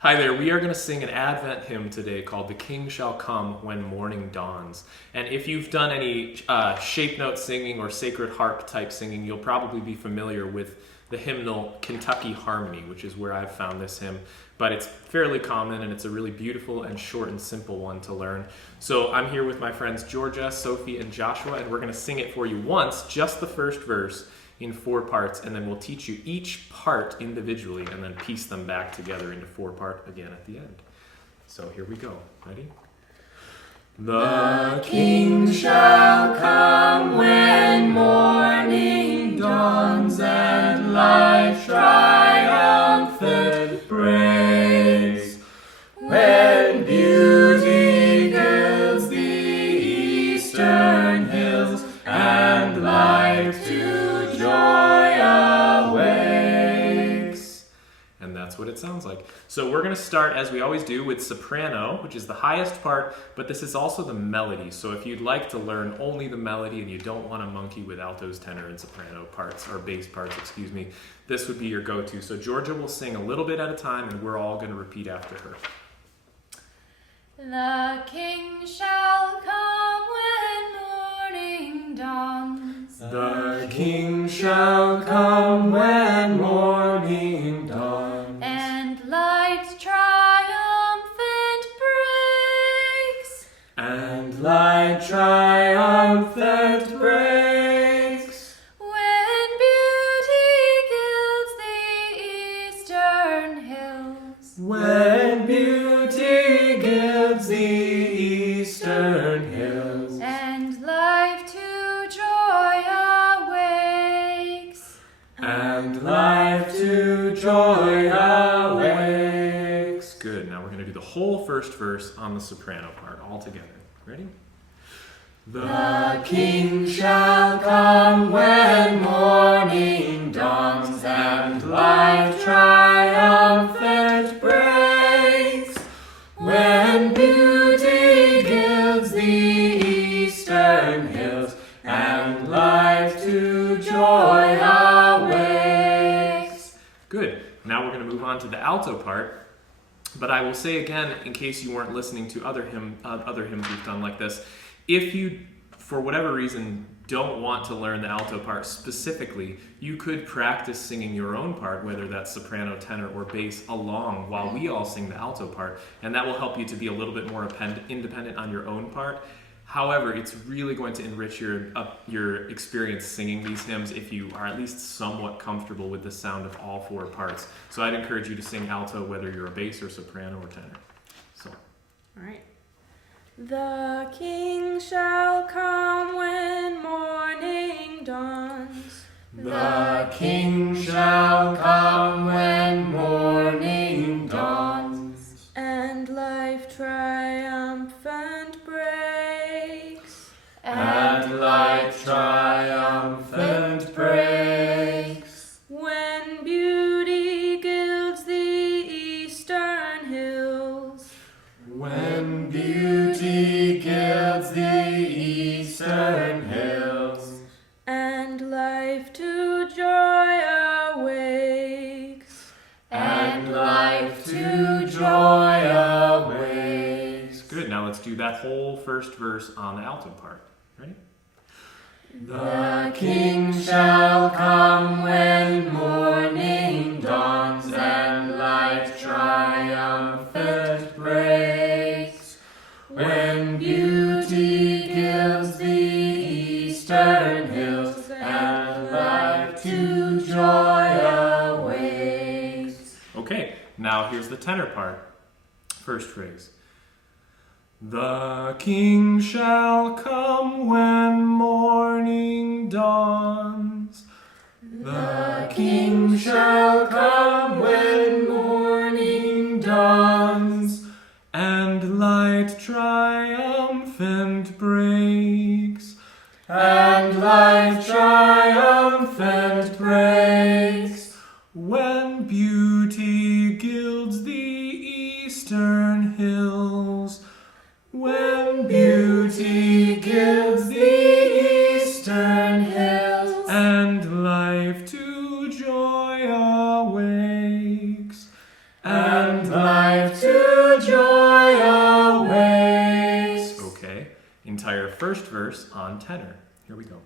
Hi there, we are going to sing an Advent hymn today called The King Shall Come When Morning Dawns. And if you've done any shape note singing or sacred harp type singing, you'll probably be familiar with the hymnal Kentucky Harmony, which is where I've found this hymn. But it's fairly common and it's a really beautiful and short and simple one to learn. So I'm here with my friends Georgia, Sophia, and Joshua, and we're going to sing it for you once, just the first verse, in 4 parts, and then we'll teach you each part individually and then piece them back together into 4 part again at the end. So here we go. Ready? The King shall come when morning dawns and life triumphant breaks, when beauty gilds the eastern hills and life to joy awakes. And that's what it sounds like. So we're going to start, as we always do, with soprano, which is the highest part, but this is also the melody. So if you'd like to learn only the melody and you don't want to monkey with altos, tenor, and soprano parts, or bass parts, excuse me, this would be your go-to. So Georgia will sing a little bit at a time, and we're all going to repeat after her. The King shall come when morning dawns. The King shall come when morning dawns, And light triumphant breaks. and light triumphant breaks, When beauty gilds the eastern hills. when beauty gilds the eastern hills, And life to joy awakes. and life to joy awakes. Good, now we're going to do the whole first verse on the soprano part all together. Ready? The King shall come when morning dawns and life triumphant breaks, when beauty gilds the eastern hills and life to joy awakes. Good. Now we're going to move on to the alto part. But I will say again, in case you weren't listening to other hymns we've done like this, if you, for whatever reason, don't want to learn the alto part specifically, you could practice singing your own part, whether that's soprano, tenor, or bass, along while we all sing the alto part, and that will help you to be a little bit more independent on your own part. However, it's really going to enrich your experience singing these hymns if you are at least somewhat comfortable with the sound of all 4 parts. So I'd encourage you to sing alto whether you're a bass or soprano or tenor. So. All right. The King shall come when morning dawns. The King shall come when morning dawns, And life triumphant breaks. and life triumphant breaks, When beauty gilds the eastern hills. when beauty gilds the eastern hills, And life to joy awakes. and life to joy awakes. Good, now let's do that whole first verse on the alto part. Ready? The King shall come when morning dawns and life triumphant breaks, when beauty gilds the eastern hills and life to joy awakes. Okay, now here's the tenor part. First phrase. The King shall come when morning dawns. The King shall come when morning dawns, and light triumphant breaks, and light triumphant breaks, when beauty gilds the eastern hills, when beauty gilds the eastern hills, and life to joy awakes, and life joy awakes. Okay, entire first verse on tenor. Here we go.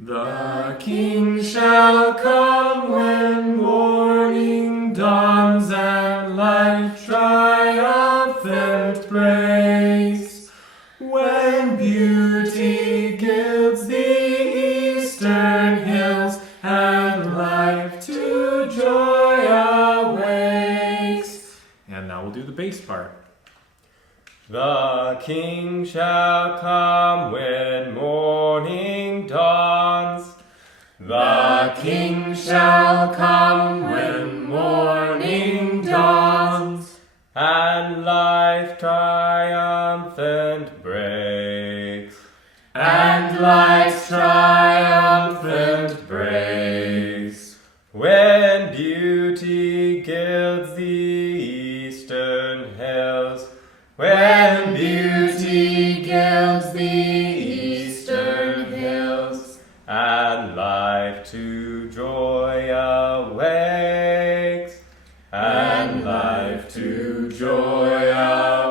The King shall come when morning dawns and light triumphant breaks, when beauty gilds the eastern hills and life to joy awakes. And now we'll do the bass part. The King shall come when morning dawns. The King shall come when morning dawns, and life triumphant breaks. And life's triumphant breaks, when beauty gilds the eastern hills. When beauty gilds the eastern hills, and life to joy awakes, and life to joy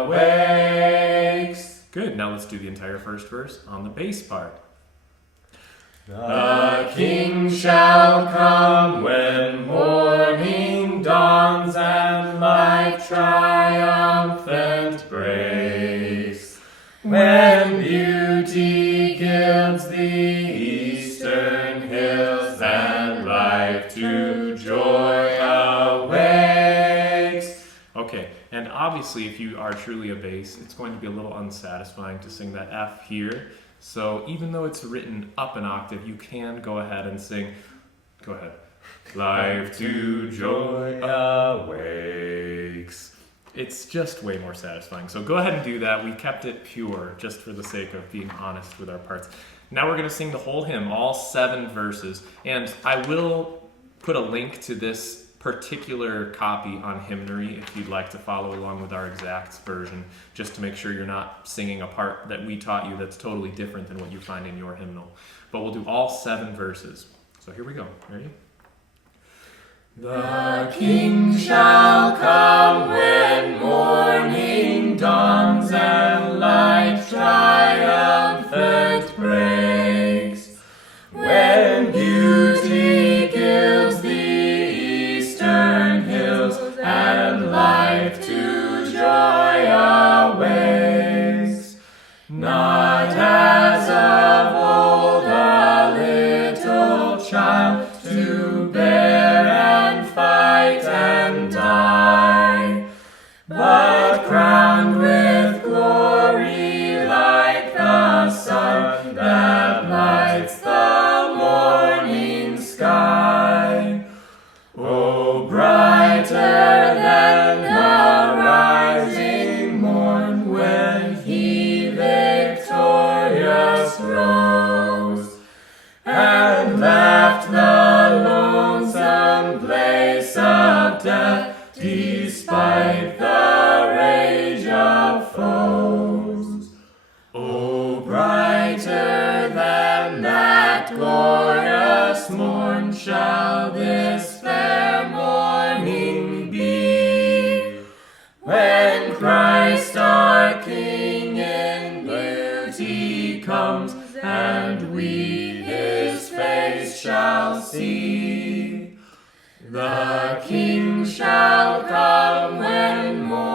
awakes. Good, now let's do the entire first verse on the bass part. The King shall come when morning dawns and life triumphant breaks, when beauty gilds the eastern hills and life to joy awakes. Okay, and obviously if you are truly a bass, it's going to be a little unsatisfying to sing that F here. So even though it's written up an octave, you can go ahead and sing, go ahead. Life to joy awakes. It's just way more satisfying. So go ahead and do that. We kept it pure just for the sake of being honest with our parts. Now we're going to sing the whole hymn, all 7 verses. And I will put a link to this particular copy on Hymnary if you'd like to follow along with our exact version, just to make sure you're not singing a part that we taught you that's totally different than what you find in your hymnal. But we'll do all 7 verses. So here we go. Ready? The King shall come when morning dawns and light triumphant breaks, when beauty gilds the eastern hills and life to joy awakes. Not as of old a little child to bear and fight and die, but crowned with glory like the sun that lights the morning sky. Oh, brighter than the rising morn when he victorious rose and left the lonesome place of death despite the rage of foes. Oh, brighter than that glorious morn shall this fair morning be, when Christ our King in beauty comes, and we his face shall see. The King shall come when morning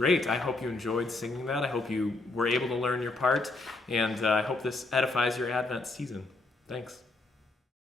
Great. I hope you enjoyed singing that. I hope you were able to learn your part, and I hope this edifies your Advent season. Thanks.